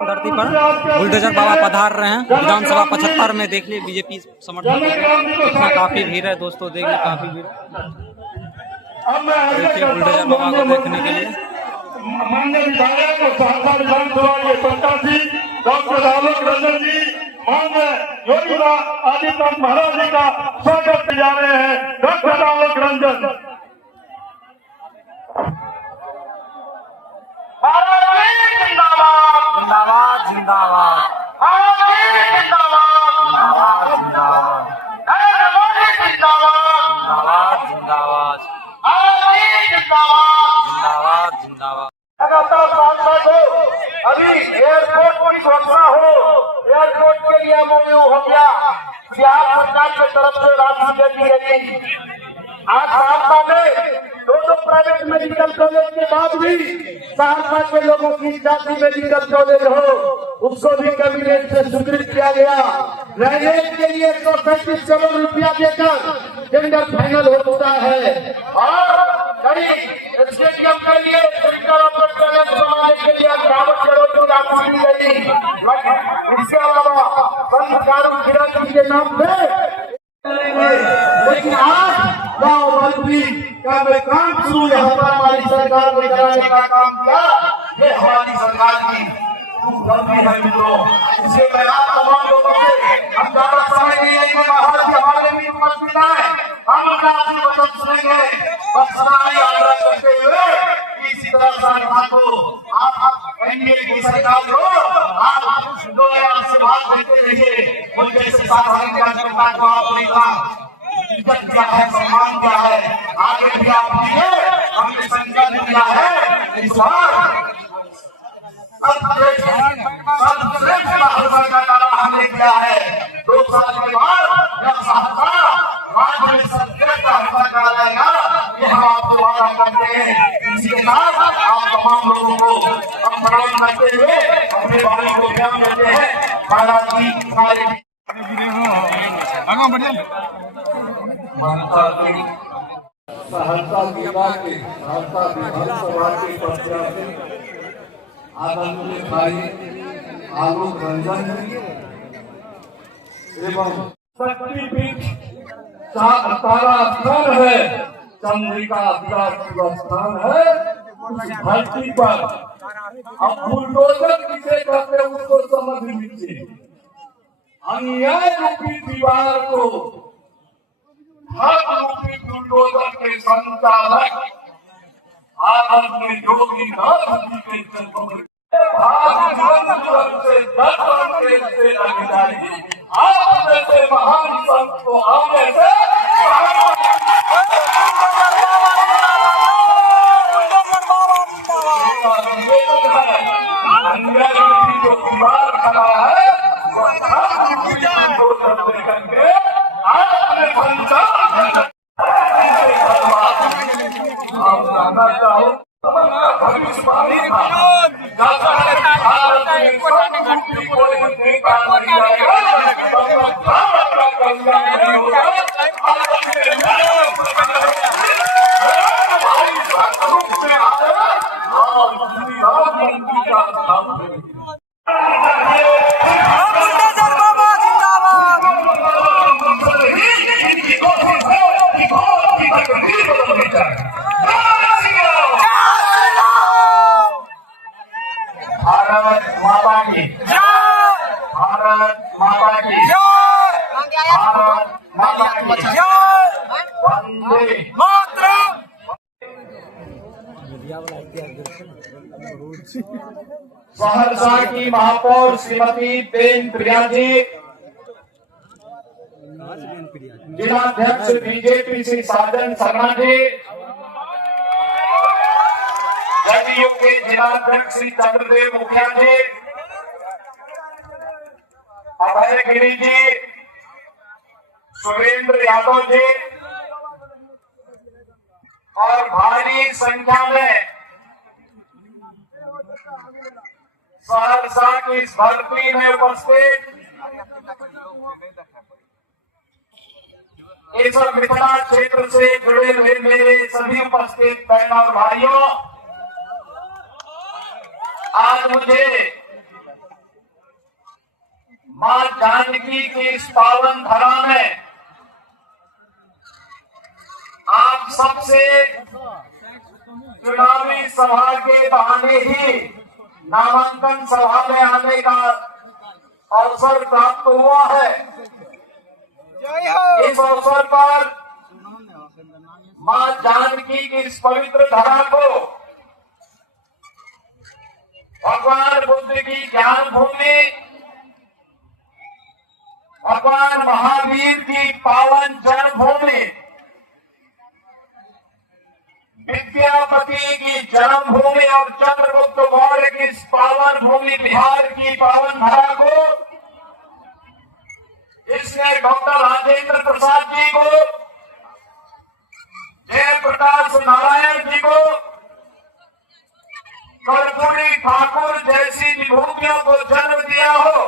धरती पर बुलडोजर बाबा पधार रहे हैं विधानसभा 75 में। देख लीजिए बीजेपी समर्थन इसमें काफी भीड़ है दोस्तों, देखिए काफी भीड़। देखिए बुलडोजर बाबा को देखने के लिए माननीय विधायक और सहरसा विधानसभा के प्रत्याशी डॉक्टर आलोक रंजन जी माननीय योगी आदित्यनाथ महाराज जी का स्वागत किए जा रहे हैं। डॉक्टर आलोक रंजन जिंदाबाद जिंदाबाद जिंदाबाद जिंदाबाद जिंदाबाद। अभी एयरपोर्ट की घोषणा हो, एयरपोर्ट के लिए MOU हो गया, बिहार सरकार की तरफ से राशि दे दी गई। आज सहरसा में दो प्राइवेट मेडिकल कॉलेज के बाद भी सहरसा के लोगों की जाति मेडिकल कॉलेज हो, उसको भी कैबिनेट से स्वीकृत किया गया। रहने के लिए 137 करोड़ रुपया देकर टेंडर फाइनल होता है और स्टेडियम के लिए सेंटर ऑपरेटर बनाने के लिए 58 करोड़ की राशि दी गई। इसके अलावा संस्कार के नाम पे लेकिन आज गाँव मंत्री का काम शुरू यहाँ पर हमारी सरकार ने कराने का काम किया। ये हमारी सरकार की गलती है मित्रों। इसके बयान तमाम लोगों से हम ज्यादा समय नहीं लेंगे, बाहर से हमारे भी उपस्थित है, हम आपसे वचन सुनेंगे। बस सदा आग्रह करते हुए इसी तरह सरकार को आप एनडीए की सरकार को आप 2000 से बात देते रहिए। मुझे से साधारण जनता को आपने कहा इज्जत क्या है, सम्मान क्या है, आगे भी आप दीजिए। हमने संकल्प लिया है इस बार सर्वश्रेष्ठ भारत का दावा हमने किया है। 2 साल के बाद जब सहरसा राज्य में सर्वश्रेष्ठ भारत का लाएगा, ये हम आपको वादा करते हैं। इसी के साथ आप तमाम लोगों को हम प्रणाम करते हुए अपने बारे को ध्यान देते हैं। महाराज जी हमारे सहरसा जिला के सहरसा विधानसभा के प्रत्याशी आदरणीय भाई आलोक रंजन एवं शक्तिपीठ तारा स्थान है, चंद्रिका स्थान है, उस धरती पर अब बुलडोजर किसे कहते हैं उसको समझ लीजिए। अन्याय रूपी दीवार को हक रूपी बुलडोजर के संचालक आदरणीय योगी जी के से लग जाएगी। आप जैसे महान संत को आने से अन्याय रूपी जो दीवार खड़ा है करके आपने संचालन भविष्यवाणी भारत माता की भारत माता की भारत माता की वंदे मातरम। सहरसा की महापौर श्रीमती बेन प्रिया जी, जिलाध्यक्ष बीजेपी श्री साजन शर्मा जी, जदयू के जिलाध्यक्ष श्री चंद्रदेव मुखिया जी, अभय गिरी जी, सुरेंद्र यादव जी और भारी संख्या में सहरसा की इस धरती में उपस्थित इस मिथिला क्षेत्र से जुड़े हुए मेरे सभी उपस्थित बहन और भाइयों, आज मुझे मां जानकी की इस पावन धरा में आप सबसे चुनावी सभा के बहाने ही नामांकन सभा में आने का अवसर प्राप्त हुआ है। इस अवसर पर मां जानकी की इस पवित्र धरा को भगवान बुद्ध की ज्ञान भूमि, भगवान महावीर की पावन जन्मभूमि, विद्यापति की जन्मभूमि और चंद्रगुप्त मौर्य की इस पावन भूमि बिहार की पावन धरा को, इसने डॉक्टर राजेंद्र प्रसाद जी को, जयप्रकाश नारायण जी को, कर्पूरी ठाकुर जैसी विभूतियों को जन्म दिया हो।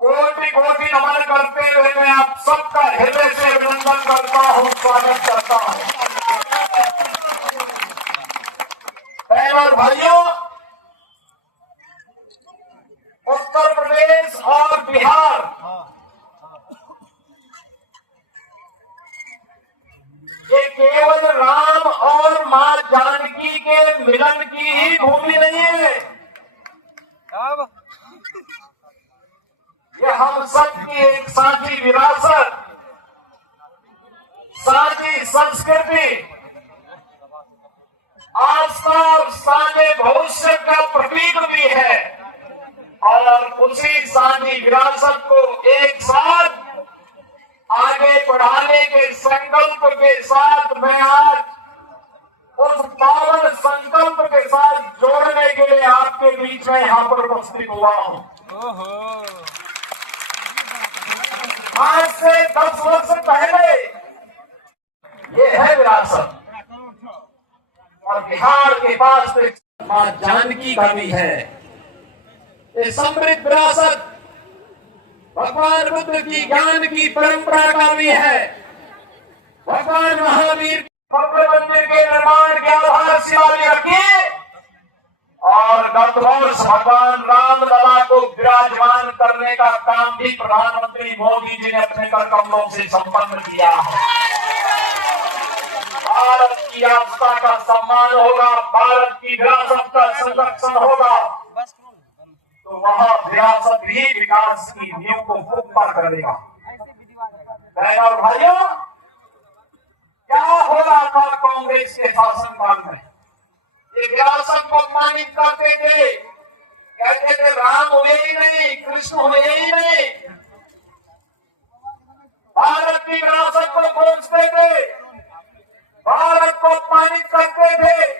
कोटि कोटि नमन करते हुए मैं आप सबका हृदय से अभिनंदन करता हूं, स्वागत करता हूं। बहनों और भाइयों, उत्तर प्रदेश और बिहार ये केवल राम और मां जानकी के मिलन की ही भूमि नहीं है, ये हम सबकी एक साझी विरासत, साझी संस्कृति, आस्था और साझे भविष्य का प्रतीक भी है। और उसी साझी विरासत को एक साथ आगे बढ़ाने के संकल्प के साथ मैं आज उस पावन संकल्प के साथ जोड़ने के लिए आपके बीच में यहां पर उपस्थित हुआ हूं। आज से 10 वर्ष पहले ये है विरासत, और बिहार के पास मां जानकी का भी है। ये समृद्ध विरासत भगवान बुद्ध की ज्ञान की परंपरा का भी है। भगवान महावीर भव्य मंदिर के निर्माण की आधारशिला भी रखी, और गत वर्ष भगवान रामलला को विराजमान करने का काम भी प्रधानमंत्री मोदी जी ने अपने कर कमलों से संपन्न किया है। भारत की आस्था का सम्मान होगा, भारत की विरासत का संरक्षण होगा, तो वहाँ विरासत भी विकास की नींव को पुख्ता करेगा। बहनों और भाइयों, क्या हो रहा था कांग्रेस के शासनकाल में? ये विरासत को अपमानित करते थे, कहते थे राम हुए ही नहीं, कृष्ण हुए ही नहीं, भारत की विरासत को खोजते थे, भारत को अपमानित करते थे,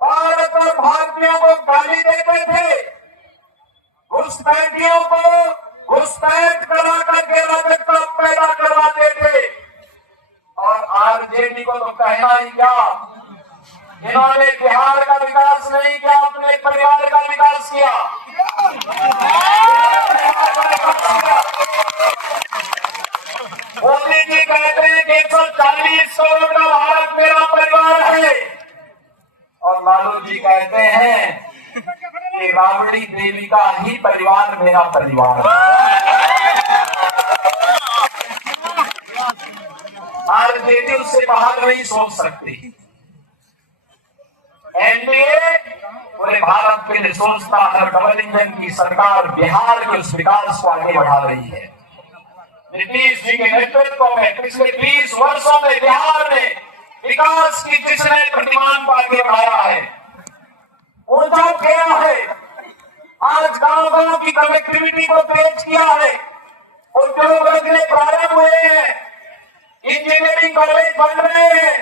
भारत और भारतीयों को गाली देते थे, घुसपैठियों को घुसपैठ करा करके राजकता पैदा करवाते थे। और आरजेडी को तो कहना ही क्या, इन्होंने बिहार का विकास नहीं किया, अपने परिवार का विकास किया। मोदी जी कहते हैं कि 140 करोड़ का भारत मेरा परिवार है, और लालू जी कहते हैं कि राबड़ी देवी का ही परिवार मेरा परिवार है। आरजेडी उससे बाहर नहीं सोच सकती। एनडीए पूरे भारत के लिए सोचता है, डबल इंजन की सरकार बिहार के उस विकास को आगे बढ़ा रही है। नीतीश जी के नेतृत्व में पिछले 20 वर्षों में बिहार में विकास की जिसने प्रतिमान को आगे बढ़ाया है, ऊंचा किया है, आज गांव गांव की कनेक्टिविटी को तेज किया है, उद्योग धंधे प्रारंभ हुए हैं, इंजीनियरिंग कॉलेज बन रहे हैं,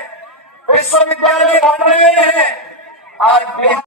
विश्वविद्यालय बन रहे हैं। आज